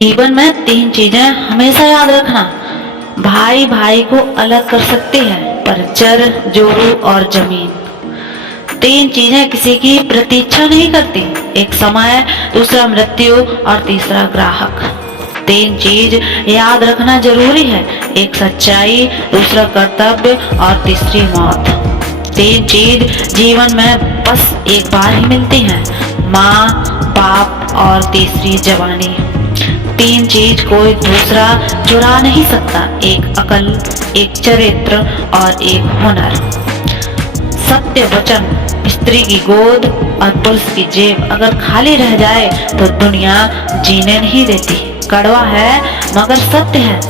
जीवन में तीन चीजें हमेशा याद रखना। भाई भाई को अलग कर सकती है, पर जर, जोरू और जमीन, तीन चीजें किसी की प्रतीक्षा नहीं करती। एक समय, दूसरा मृत्यु और तीसरा ग्राहक। तीन चीज याद रखना जरूरी है। एक सच्चाई, दूसरा कर्तव्य और तीसरी मौत। तीन चीज जीवन में बस एक बार ही मिलती हैं, माँ, बाप और तीसरी जवानी। तीन चीज कोई दूसरा चुरा नहीं सकता, एक अकल, एक चरित्र और एक हुनर। सत्य वचन, स्त्री की गोद और पुरुष की जेब अगर खाली रह जाए तो दुनिया जीने नहीं देती। कड़वा है मगर सत्य है।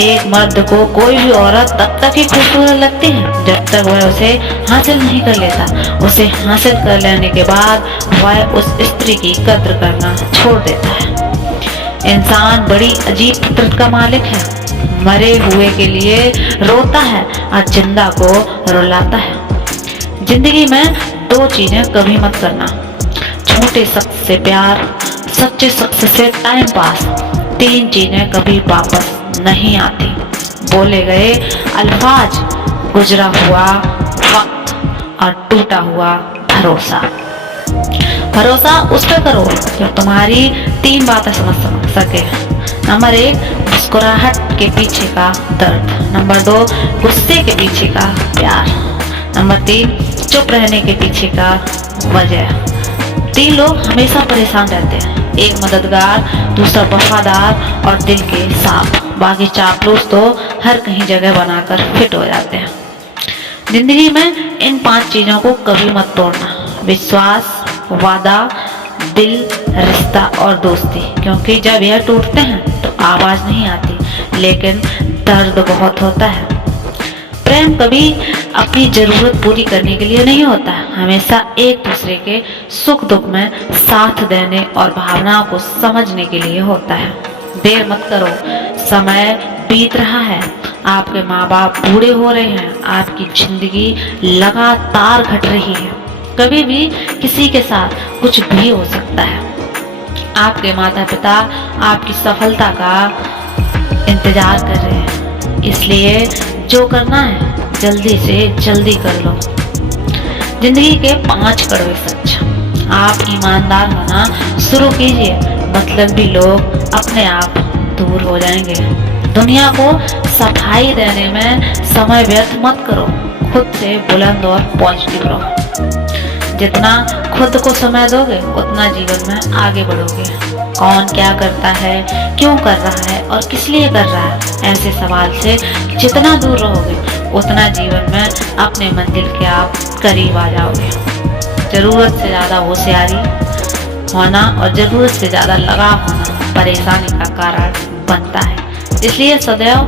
एक मर्द को कोई भी औरत तब तक ही खूबसूरत लगती है जब तक वह उसे हासिल नहीं कर लेता। उसे हासिल कर लेने के बाद वह उस स्त्री की कद्र करना छोड़ देता है। इंसान बड़ी अजीब फितरत का मालिक है। मरे हुए के लिए रोता है और जिंदा को रुलाता है। जिंदगी में दो चीजें कभी मत करना, छोटे शख्स से प्यार, सच्चे शख्स से टाइम पास। तीन चीजें कभी वापस नहीं आती, बोले गए अल्फाज, गुजरा हुआ वक्त और टूटा हुआ भरोसा। भरोसा उस पर करो जो तुम्हारी तीन बातें समझ सके। नंबर एक, मुस्कुराहट के पीछे का दर्द। नंबर दो, गुस्से के पीछे का प्यार। नंबर तीन, चुप रहने के पीछे का वजह। तीन लोग हमेशा परेशान रहते हैं, एक मददगार, दूसरा वफादार और दिल के साफ। बाकी चापलूस तो हर कहीं जगह बनाकर फिट हो जाते हैं। जिंदगी में इन पांच चीजों को कभी मत तोड़ना, विश्वास, वादा, दिल, रिश्ता और दोस्ती। क्योंकि जब यह टूटते हैं तो आवाज नहीं आती, लेकिन दर्द बहुत होता है। प्रेम कभी अपनी जरूरत पूरी करने के लिए नहीं होता है, हमेशा एक दूसरे के सुख दुख में साथ देने और भावनाओं को समझने के लिए होता है। देर मत करो, समय बीत रहा है, आपके माँ बाप बूढ़े हो रहे हैं, आपकी जिंदगी लगातार घट रही है। कभी भी किसी के साथ कुछ भी हो सकता है। आपके माता पिता आपकी सफलता का इंतजार कर रहे हैं, इसलिए जो करना है जल्दी से जल्दी कर लो। जिंदगी के 5 कड़वे सच। आप ईमानदार होना शुरू कीजिए, मतलबी लोग अपने आप दूर हो जाएंगे। दुनिया को सफाई देने में समय व्यर्थ मत करो, खुद से बुलंद और पॉजिटिव रहो। जितना खुद को समय दोगे उतना जीवन में आगे बढ़ोगे। कौन क्या करता है, क्यों कर रहा है और किस लिए कर रहा है, ऐसे सवाल से जितना दूर रहोगे उतना जीवन में अपने मंजिल के आप करीब आ जाओगे। जरूरत से ज़्यादा होशियारी होना और जरूरत से ज़्यादा लगाव होना परेशानी का कारण बनता है। इसलिए सदैव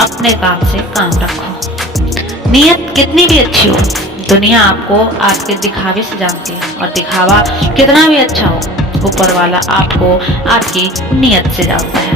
अपने काम से काम रखो। नीयत कितनी भी अच्छी हो, दुनिया आपको आपके दिखावे से जानती है, और दिखावा कितना भी अच्छा हो, ऊपर वाला आपको आपकी नीयत से जानता है।